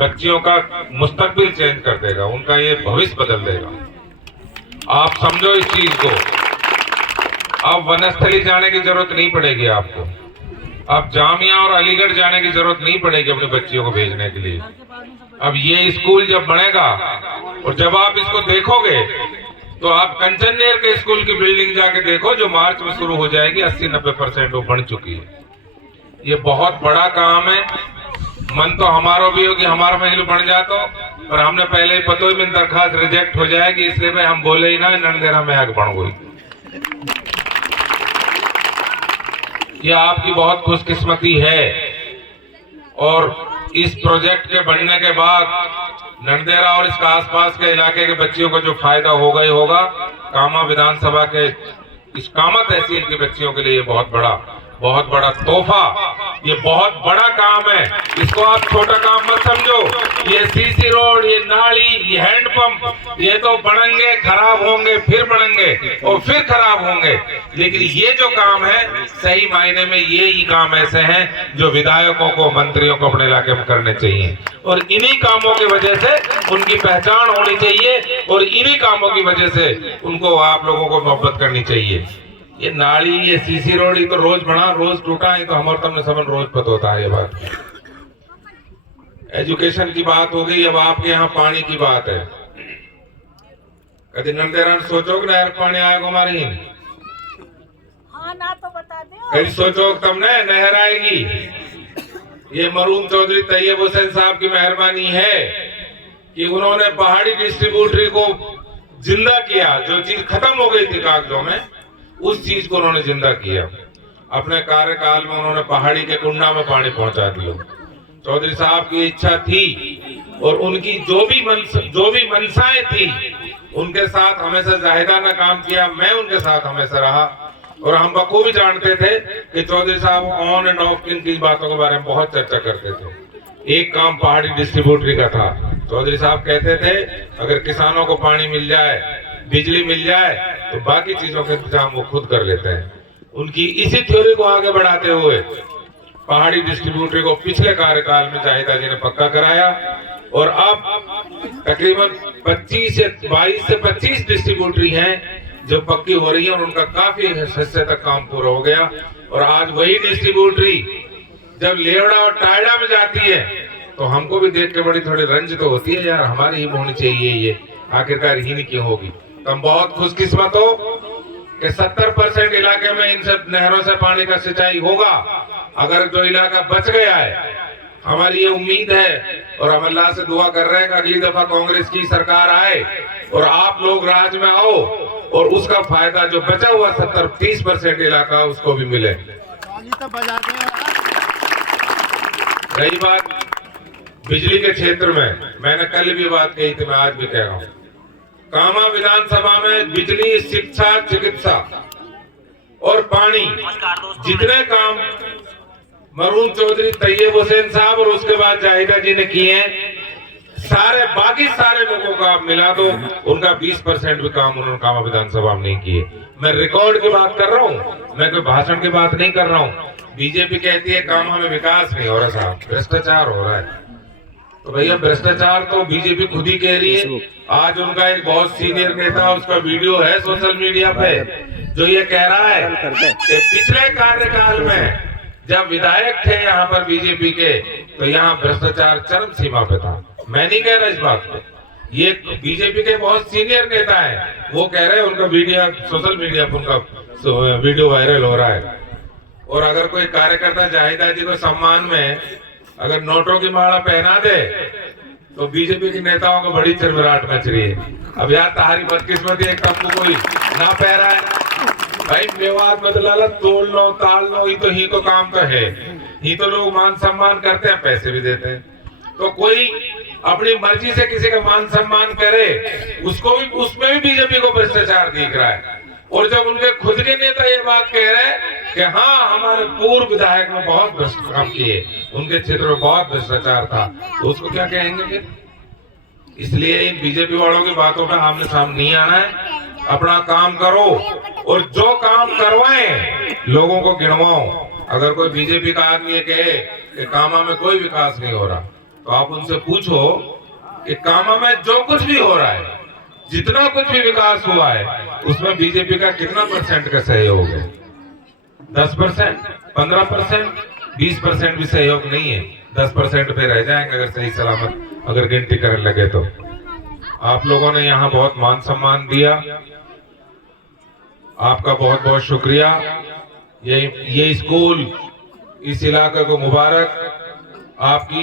बच्चियों का मुस्तकबिल चेंज कर देगा, उनका ये भविष्य बदल देगा। आप समझो इस चीज को। अब वनस्थली जाने की जरूरत नहीं पड़ेगी आपको, अब जामिया और अलीगढ़ जाने की जरूरत नहीं पड़ेगी अपनी बच्चियों को भेजने के लिए। अब ये स्कूल जब बनेगा और जब आप इसको देखोगे तो आप कंचनेर के स्कूल की बिल्डिंग जाके देखो जो मार्च में शुरू हो जाएगी, 80-90% वो बन चुकी है। ये बहुत बड़ा काम है। मन तो हमारा भी हो कि हमारा महल बन जाता, पर हमने पहले ही पतो ही में दरखास्त रिजेक्ट हो जाएगी, इसलिए भाई हम बोले ही ना नंदेरा में आगे बढ़ गई। ये आपकी बहुत खुशकिस्मती है और इस प्रोजेक्ट के बनने के बाद नंदेरा और इसका आसपास के इलाके के बच्चियों को जो फायदा होगा ही होगा। कामा विधानसभा के इस कामा तहसील की बच्चियों के लिए ये बहुत बड़ा तोहफा, ये बहुत बड़ा काम है। इसको आप छोटा काम मत समझो। ये सीसी रोड, ये नाली, ये हैंडपंप, ये तो बनेंगे, खराब होंगे, फिर बनेंगे और फिर खराब होंगे, लेकिन ये जो काम है सही मायने में ये ही काम ऐसे हैं जो विधायकों को, मंत्रियों को अपने इलाके में करने चाहिए और इन्हीं कामों की वजह से उनकी पहचान होनी चाहिए और इन्हीं कामों की वजह से उनको आप लोगों को मोहब्बत करनी चाहिए। ये नाली, ये सीसी रोड, ये तो रोज बना रोज टूटा है, तो हमारे तमने सबन रोज पता होता है। ये बात एजुकेशन की बात हो गई, अब आपके यहाँ पानी की बात है। कभी नंदेरा सोचो कि नहर पानी आएगा हमारे हाँ ना तो बता दो। कभी सोचो तुमने नहर आएगी। ये मरूम चौधरी तैयब हुसैन साहब की मेहरबानी है कि उन्होंने पहाड़ी डिस्ट्रीब्यूटरी को जिंदा किया। जो चीज खत्म हो गई थी कागजों में, उस चीज को उन्होंने जिंदा किया। अपने कार्यकाल में उन्होंने पहाड़ी के कुंडा में पानी पहुंचा दिया। चौधरी साहब की इच्छा थी और उनकी जो भी मनसाएं थी, उनके साथ हमेशा जाहिदाना काम किया। मैं उनके साथ हमेशा रहा और हम बखूबी जानते थे कि चौधरी साहब ऑन एंड ऑफ किन बातों के बारे में बहुत चर्चा करते थे। एक काम पहाड़ी डिस्ट्रीब्यूटरी का था। चौधरी साहब कहते थे अगर किसानों को पानी मिल जाए, बिजली मिल जाए, तो बाकी चीजों का इंतजाम वो खुद कर लेते हैं। उनकी इसी थ्योरी को आगे बढ़ाते हुए पहाड़ी डिस्ट्रीब्यूटरी को पिछले कार्यकाल में जाहिदा जी ने पक्का कराया और अब तकरीबन 22 से 25 डिस्ट्रीब्यूटरी हैं जो पक्की हो रही है और उनका काफी हिस्से तक काम पूरा हो गया। और आज वही डिस्ट्रीब्यूटरी जब लेवड़ा और टायड़ा में जाती है तो हमको भी देख के बड़ी थोड़ी रंज तो होती है, यार हमारी ही होनी चाहिए, ये आखिरकार ही नहीं क्यों होगी। तो हम बहुत खुशकिस्मत हो कि 70% इलाके में इन सब नहरों से पानी का सिंचाई होगा। अगर जो इलाका बच गया है, हमारी ये उम्मीद है और हम अल्लाह से दुआ कर रहे हैं कि अगली दफा कांग्रेस की सरकार आए और आप लोग राज में आओ और उसका फायदा जो बचा हुआ 70-30% इलाका उसको भी मिले। रही बात बिजली के क्षेत्र में, मैंने कल भी बात कही थी, मैं आज भी कह रहा हूँ। कामा विधानसभा में बिजली, शिक्षा, चिकित्सा और पानी जितने काम मरूम चौधरी तैयब हुसैन साहब और उसके बाद जाहिदा जी ने किए हैं, बाकी सारे लोगों का आप मिला दो, उनका 20% भी काम उन्होंने कामा विधानसभा में नहीं किए। मैं रिकॉर्ड की बात कर रहा हूँ, मैं कोई भाषण की बात नहीं कर रहा हूँ। बीजेपी कहती है कामा में विकास नहीं हो रहा साहब, भ्रष्टाचार हो रहा है। तो भैया भ्रष्टाचार तो बीजेपी खुद ही कह रही है। आज उनका एक बहुत सीनियर नेता, उसका वीडियो है सोशल मीडिया पे, जो ये कह रहा है कि पिछले कार्यकाल में जब विधायक थे यहाँ पर बीजेपी के, तो यहाँ भ्रष्टाचार चरम सीमा पे था। मैं नहीं कह रहा इस बात को, ये बीजेपी के बहुत सीनियर नेता है, वो कह रहे हैं। उनका वीडियो सोशल मीडिया पर उनका वीडियो वायरल हो रहा है। और अगर कोई कार्यकर्ता जाहिदा जी को सम्मान में अगर नोटों की माला पहना दे तो बीजेपी के नेताओं को बड़ी चिरमिराट मच रही है। अब यार तारी बदकिस्मती एक तंबू कोई ना पहरा है भाई, मेवात बदला तोड़ लो ताल लो, ही तो काम तो है, ही तो लोग मान सम्मान करते हैं, पैसे भी देते हैं। तो कोई अपनी मर्जी से किसी का मान सम्मान करे, उसको भी, उसमें भी बीजेपी को भ्रष्टाचार दिख रहा है। और जब उनके खुद के नेता ये बात कह रहे हैं कि हाँ हमारे पूर्व विधायक ने बहुत भ्रष्ट काम किए, उनके क्षेत्र में बहुत भ्रष्टाचार था, तो उसको क्या कहेंगे फिर? इसलिए इन बीजेपी वालों की बातों में आमने सामने नहीं आना है। अपना काम करो और जो काम करवाएं लोगों को गिनवाओ। अगर कोई बीजेपी का आदमी ये कहे कि कामा में कोई विकास नहीं हो रहा, तो तो आप उनसे पूछो कि कामा में जो कुछ भी हो रहा है, जितना कुछ भी विकास हुआ है, उसमें बीजेपी का कितना % का सहयोग है? 10%, 15%, 20% भी सहयोग नहीं है। 10% पे रह जाएंगे अगर सही सलामत अगर गिनती करने लगे तो। आप लोगों ने यहाँ बहुत मान सम्मान दिया, आपका बहुत बहुत शुक्रिया। ये स्कूल, इस इलाके को मुबारक। आपकी